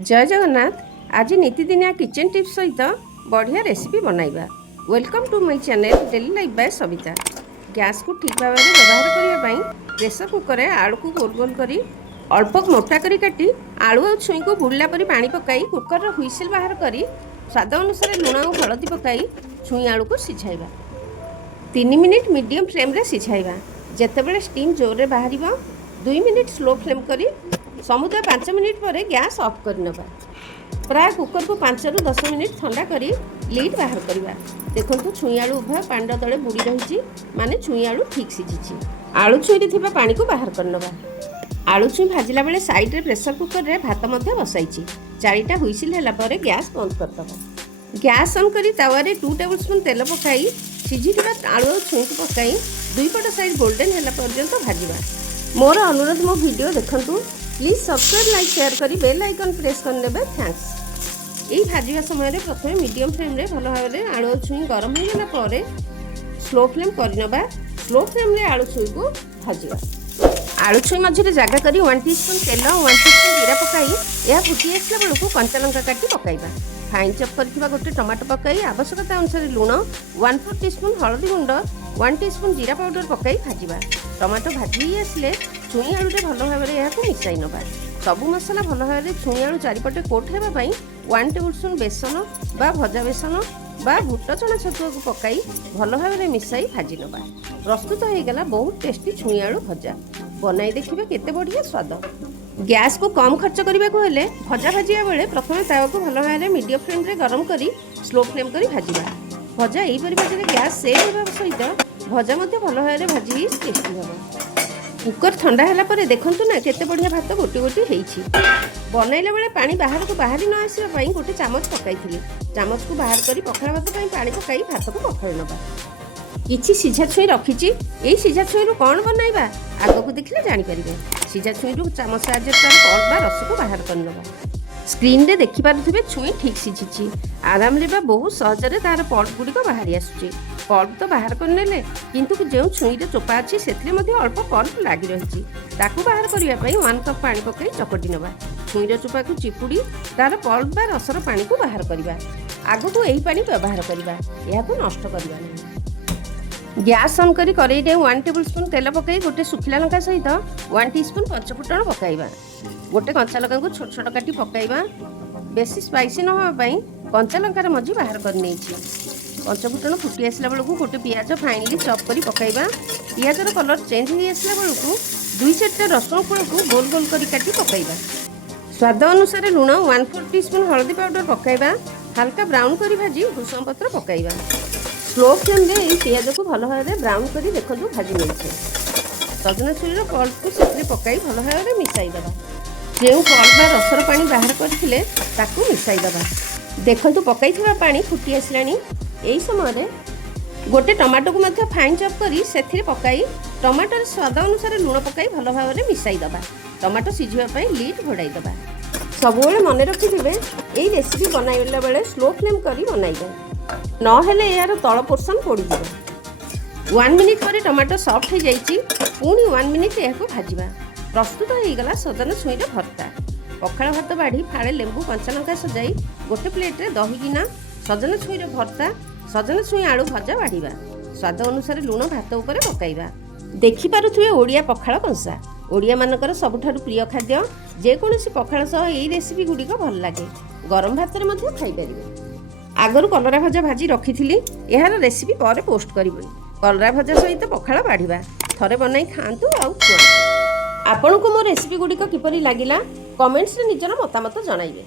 जय जगन्नाथ। आज नीतिदिनिया kitchen tips सहित बढ़िया रेसिपी बनाइबा। Welcome to my channel daily life by Savita. Gas को ठीक भाव में व्यवहार करने प्रेसर कुकर में आलू को गोल गोल करी अल्प मोटा करी काटी आलू और छुई को बुड़ला परी पानी पकाई कुकर हुइसिल बाहर करी स्वाद अनुसार लुण और हलदी पकाई छुई आलू को सिझाइबा। 3 मिनिट मीडियम फ्लेम रे सिझाइबा। जेतेबेले स्टीम जोर रे बाहर 2 मिनिट स्लो फ्लेम करी समुदाय 5 मिनिट पर गैस ऑफ कर नबा। प्राय कुकर को 5 ରୁ 10 मिनिट ठंडा करी लीड बाहर करवा। देखो छुई आलू उभय पानी तले बुड़ी रही माने छुई आलू ठीक सिझी। आलू छुई थिबा पानी को बाहर कर नबा। आलू छुई भाजिला बेले साइड रे प्रेशर कुकर रे भात मध्य बसाइछि। 4टा हुइसिल हैला पर गैस बंद कर दबा। गैस ऑन करी तावा रे 2 टेबलस्पून तेल पकाई सिझिथिबा आलू छुई को पकाई दुई पट साइड गोल्डन हैला पर्यंत भाजिबा। मोर अनुरोध मो वीडियो देखंतु। प्लीज सब्सक्राइब लाइक शेयर करी बेल आइकन प्रेस कर नेबे। थैंक्स। यही भाजिबा समय प्रथम मीडियम फ्लेम रे भल भाव में आलू छुई गरम हो गला पर स्लो फ्लेम कर नबा। स्लो फ्लेम रे आलू छुई को भाजिबा। आलू छुई मझे जगह करी 1 टीस्पून तेल 1 टीस्पून जीरा पकाई यह फुटी आसला बेलू कंचा लंका काटी पकाइबा। फाइन चॉप करथिबा गोटे टमाटो पकाई आवश्यकता अनुसार लुण 1/4 टीस्पून हळदी गुंड 1 टीस्पून जीरा पाउडर पकाई भाजिबा। टमाटो भाजी आसले छुई आलू रे भल भाव में यह मिसाई नबा। सबु मसला भल भाव में छुई आलू चारिपटे कोट हेबा पई 1 टेबलस्पून बेसन बा भजा बेसन बा भुट्टा चना छतुआ को पकाई भल भाव में मिसाई भाजी नबा। प्रस्तुत हो गला बहुत टेस्टी छुई आलू भजा। बनाई देखिबे केते बढ़िया स्वाद। गैस को कम खर्च करने को हेले भजा भाजिया बेले प्रथम तावा को भल भाव में मीडियम फ्लेम रे गरम करी स्लो फ्लेम करी भाजिबा। भजा एही परि भाजिले गैस सेव होबा सहित भजा मध्य भल भाव में भाजी टेस्टी होबा। कुकर ठंडा हैला परे देखंतु ना केते बढ़िया भात गोटी गोटी हेइछि। बनाइले बेले पानी बाहर को बाहरी न आसीबा पई गोटे चामच पकाइथिली। चामच को बाहर करी पखाला भात पई पानी पकाई भात को पखाळ नबा। किछि सिझा छुई रखिछि। एई सिझा छुई रु कोन बनाइबा आगो को देखिले जानि परिबे। सिझा छुई रु चामच साहाय्य तार पल्प बा रस को बाहर कर नबा। स्क्रीन रे देखि पारुथिबे छुई ठीक सिझिछि। आराम रे बा बहुत सहज रे तार पल्प गुडी को बाहरी आसुछि। पल्प तो बाहर कर नेले किंतु जो छुई रे चोपा अछि सेथरे मध्ये अल्प पल्प लागि रहिछि। ताकू बाहर करिया पई 1 कप पानी पकई चपटी नबा। छुई रे चोपा को चिपुडी तार पल्प बा रसर पानी को बाहर करिबा। आगो को एही पानी व्यवहार करिबा। एहा को नष्ट करिबा नै। गैस ऑन करी करेई रे 1 टेबलस्पून तेल पकई गोटे सुखिला लंका सहित 1 टीस्पून पंचफुटण पकाइबा। गोटे कंचा लंका को छोट छोट काटी पकाइबा। बेसी स्पाइसी न होबा पई कंचा लंकार मझी बाहर कर नेछि। पंचफुटण फुटी आसला बेलू गोटे पियाज फाइनली चॉप करी पकाइबा। पियाजर कलर चेंज हो आसला बेलू 2-4टा रसुण फूल को गोल गोल करी काटी पकाइबा। स्वाद अनुसार लुण 1/4 टीस्पून हळदी पाउडर पकाइबा। हल्का ब्राउन करी भाजी भृषंग पत्र पकाइबा। स्लो फ्लेम रे ए पियाज को भल भाव में ब्राउन करी देखंतु भाजी नेछि। सजना छुई रो पल्प को सेतरे पकाई भल भाव में मिसाई दबा। जेउ पल्प बा रसर पानी बाहर करथिले ताकू मिसाई दबा। देखंतु पकाई थिबा पानी फुटी आसलानी। एही समय रे गोटे टमाटो को मध्य फाइन चॉप करी सेथिरे पकाई टमाटर स्वाद अनुसार लुण पकाई भल भाव में मिसाई दबा। टमाटो सिझिबा पई लीड घोड़ाई दबा। सबुबेले मने रखिथिबे एही रेसिपी बनाइला बेले स्लो फ्लेम करी बनाइबे न हेले यार तल पोर्शन पोड़ी दिबो। 1 मिनिट पर टमाटो सॉफ्ट हो जाइछि। पुणी 1 मिनिट याको भाजिबा। प्रस्तुत हो गला सजना छुई रे भर्ता। पखाळ भात बाढ़ी फाड़े लेंबू कंचा लंका सजाई गोटे प्लेट रे दही गिना सजना छुई रे भर्ता सजना छुई आलू भजा बाढ़ीबा। स्वाद अनुसार लुण भात ऊपर पकाइबा। देखि पारुथिबे ओडिया पखाळ कंसा। ओडिया मानकर सबुठारु प्रिय खाद्य। जे कोनोसी पखाळ सह एई रेसिपी गुडी को भल लागे। गरम भात रे मध्ये खाइ परिबे। आगरू कलरा भजा भाजी रखी यार रेसिपी पर पोस्ट करी। कलरा भजा सहित पखाळ बाढ़ीबा। थरे बनाई खातु आउ आपन को मो रेसिपी गुडी को किपरि लागिला कमेंट्स रे निजर मतामत जणाइबे।